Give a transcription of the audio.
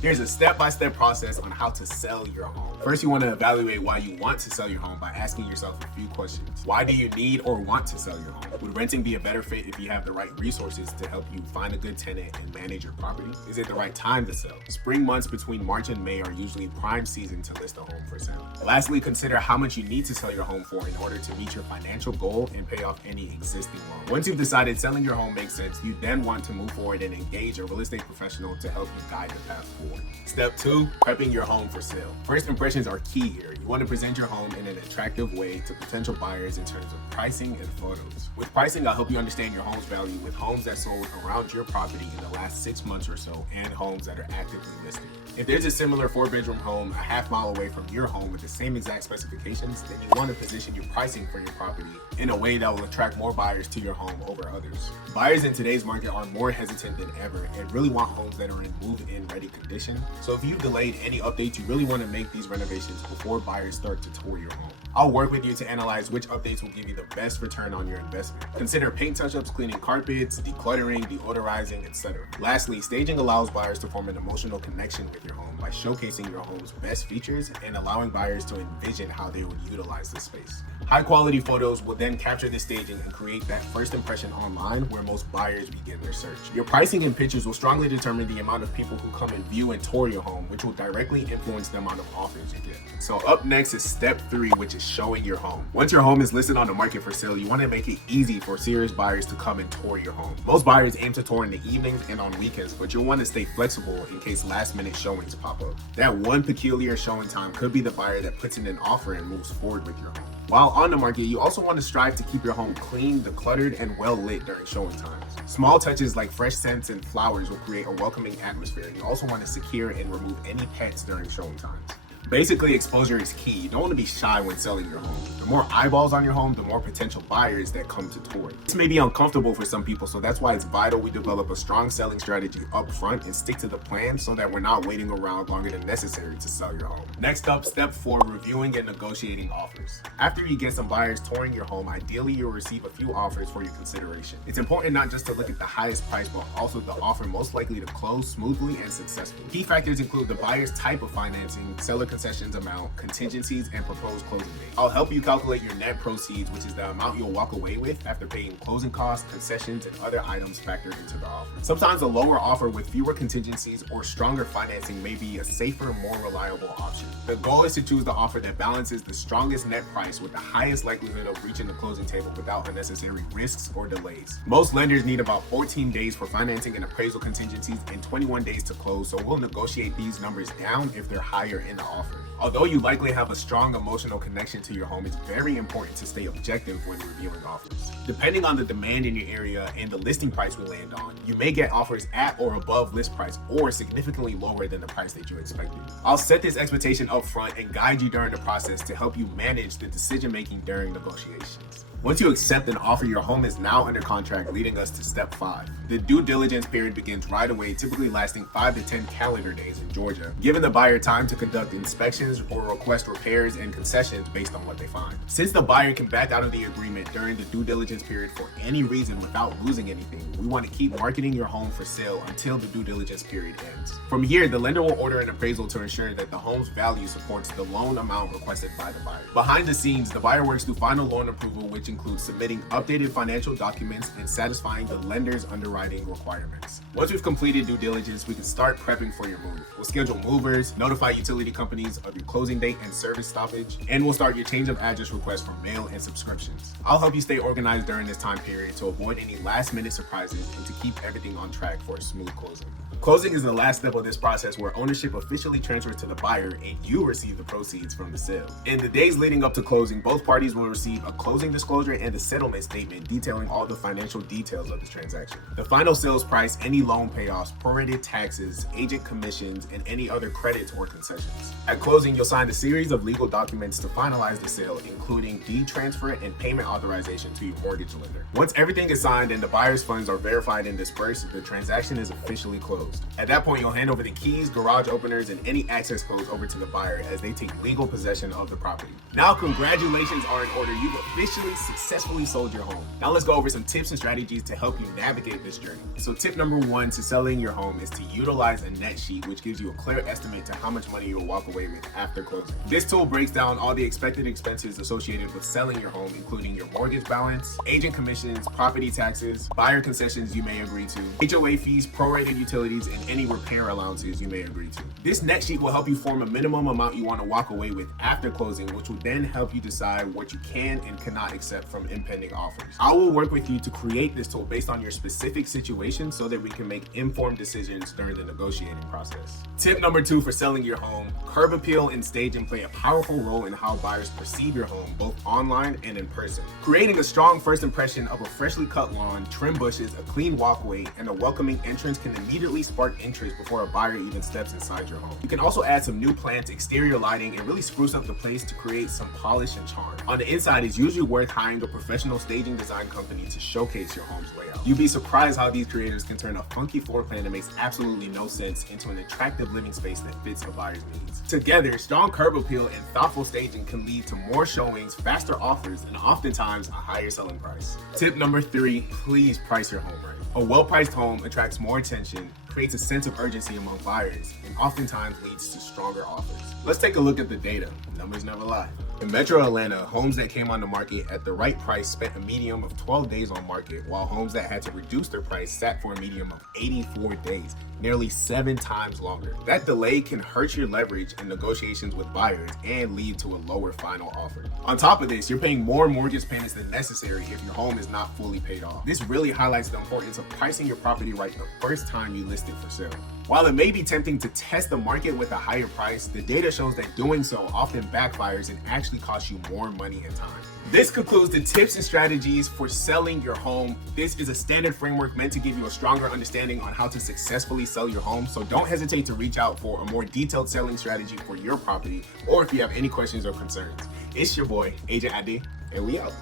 Here's a step-by-step process on how to sell your home. First, you want to evaluate why you want to sell your home by asking yourself a few questions. Why do you need or want to sell your home? Would renting be a better fit if you have the right resources to help you find a good tenant and manage your property? Is it the right time to sell? Spring months between March and May are usually prime season to list a home for sale. Lastly, consider how much you need to sell your home for in order to meet your financial goal and pay off any existing loan. Once you've decided selling your home makes sense, you then want to move forward and engage a real estate professional to help you guide the path forward. Step 2, prepping your home for sale. First impressions are key here. You want to present your home in an attractive way to potential buyers in terms of pricing and photos. With pricing, I'll help you understand your home's value with homes that sold around your property in the last 6 months or so and homes that are actively listed. If there's a similar 4-bedroom home a half mile away from your home with the same exact specifications, then you want to position your pricing for your property in a way that will attract more buyers to your home over others. Buyers in today's market are more hesitant than ever and really want homes that are in move-in ready condition. So if you've delayed any updates, you really want to make these renovations before buyers start to tour your home. I'll work with you to analyze which updates will give you the best return on your investment. Consider paint touch-ups, cleaning carpets, decluttering, deodorizing, etc. Lastly, staging allows buyers to form an emotional connection with your home by showcasing your home's best features and allowing buyers to envision how they would utilize the space. High-quality photos will then capture the staging and create that first impression online where most buyers begin their search. Your pricing and pictures will strongly determine the amount of people who come and view and tour your home, which will directly influence the amount of offers you get. So up next is step 3, which is showing your home. Once your home is listed on the market for sale, you want to make it easy for serious buyers to come and tour your home. Most buyers aim to tour in the evenings and on weekends, but you'll want to stay flexible in case last-minute showings pop up. That one peculiar showing time could be the buyer that puts in an offer and moves forward with your home. While on the market, you also want to strive to keep your home clean, decluttered, and well lit during showing times. Small touches like fresh scents and flowers will create a welcoming atmosphere. You also want to secure and remove any pets during showing times. Basically, exposure is key. You don't want to be shy when selling your home. The more eyeballs on your home, the more potential buyers that come to tour. This may be uncomfortable for some people, so that's why it's vital we develop a strong selling strategy up front and stick to the plan so that we're not waiting around longer than necessary to sell your home. Next up, step 4, reviewing and negotiating offers. After you get some buyers touring your home, ideally you'll receive a few offers for your consideration. It's important not just to look at the highest price, but also the offer most likely to close smoothly and successfully. Key factors include the buyer's type of financing, seller concessions amount, contingencies, and proposed closing date. I'll help you calculate your net proceeds, which is the amount you'll walk away with after paying closing costs, concessions, and other items factored into the offer. Sometimes a lower offer with fewer contingencies or stronger financing may be a safer, more reliable option. The goal is to choose the offer that balances the strongest net price with the highest likelihood of reaching the closing table without unnecessary risks or delays. Most lenders need about 14 days for financing and appraisal contingencies and 21 days to close, so we'll negotiate these numbers down if they're higher in the offer. Although you likely have a strong emotional connection to your home, it's very important to stay objective when reviewing offers. Depending on the demand in your area and the listing price we land on, you may get offers at or above list price or significantly lower than the price that you expected. I'll set this expectation up front and guide you during the process to help you manage the decision making during negotiations. Once you accept an offer, your home is now under contract, leading us to step 5. The due diligence period begins right away, typically lasting 5 to 10 calendar days in Georgia, giving the buyer time to conduct inspections or request repairs and concessions based on what they find. Since the buyer can back out of the agreement during the due diligence period for any reason without losing anything, we want to keep marketing your home for sale until the due diligence period ends. From here, the lender will order an appraisal to ensure that the home's value supports the loan amount requested by the buyer. Behind the scenes, the buyer works through final loan approval, which includes submitting updated financial documents and satisfying the lender's underwriting requirements. Once we've completed due diligence, we can start prepping for your move. We'll schedule movers, notify utility companies of your closing date and service stoppage, and we'll start your change of address requests for mail and subscriptions. I'll help you stay organized during this time period to avoid any last-minute surprises and to keep everything on track for a smooth closing. Closing is the last step of this process where ownership officially transfers to the buyer and you receive the proceeds from the sale. In the days leading up to closing, both parties will receive a closing disclosure and a settlement statement detailing all the financial details of the transaction. The final sales price, any loan payoffs, prorated taxes, agent commissions, and any other credits or concessions. At closing, you'll sign a series of legal documents to finalize the sale, including deed transfer and payment authorization to your mortgage lender. Once everything is signed and the buyer's funds are verified and dispersed, the transaction is officially closed. closed. At that point, you'll hand over the keys, garage openers, and any access codes over to the buyer as they take legal possession of the property. Now, congratulations are in order. You've officially successfully sold your home. Now let's go over some tips and strategies to help you navigate this journey. So tip number 1 to selling your home is to utilize a net sheet, which gives you a clear estimate to how much money you'll walk away with after closing. This tool breaks down all the expected expenses associated with selling your home, including your mortgage balance, agent commissions, property taxes, buyer concessions you may agree to, HOA fees, prorated utilities, and any repair allowances you may agree to. This net sheet will help you form a minimum amount you want to walk away with after closing, which will then help you decide what you can and cannot accept from impending offers. I will work with you to create this tool based on your specific situation so that we can make informed decisions during the negotiating process. Tip number 2 for selling your home: curb appeal and staging play a powerful role in how buyers perceive your home, both online and in person. Creating a strong first impression of a freshly cut lawn, trimmed bushes, a clean walkway, and a welcoming entrance can immediately spark interest before a buyer even steps inside your home. You can also add some new plants, exterior lighting, and really spruce up the place to create some polish and charm. On the inside, it's usually worth hiring a professional staging design company to showcase your home's layout. You'd be surprised how these creators can turn a funky floor plan that makes absolutely no sense into an attractive living space that fits a buyer's needs. Together, strong curb appeal and thoughtful staging can lead to more showings, faster offers, and oftentimes a higher selling price. Tip number 3, please price your home right. A well-priced home attracts more attention, creates a sense of urgency among buyers, and oftentimes leads to stronger offers. Let's take a look at the data. Numbers never lie. In Metro Atlanta, homes that came on the market at the right price spent a median of 12 days on market, while homes that had to reduce their price sat for a median of 84 days, nearly 7 times longer. That delay can hurt your leverage in negotiations with buyers and lead to a lower final offer. On top of this, you're paying more mortgage payments than necessary if your home is not fully paid off. This really highlights the importance of pricing your property right the first time you list it for sale. While it may be tempting to test the market with a higher price, the data shows that doing so often backfires and actually costs you more money and time. This concludes the tips and strategies for selling your home. This is a standard framework meant to give you a stronger understanding on how to successfully sell your home, so don't hesitate to reach out for a more detailed selling strategy for your property, or if you have any questions or concerns. It's your boy, Agent ID, and we out.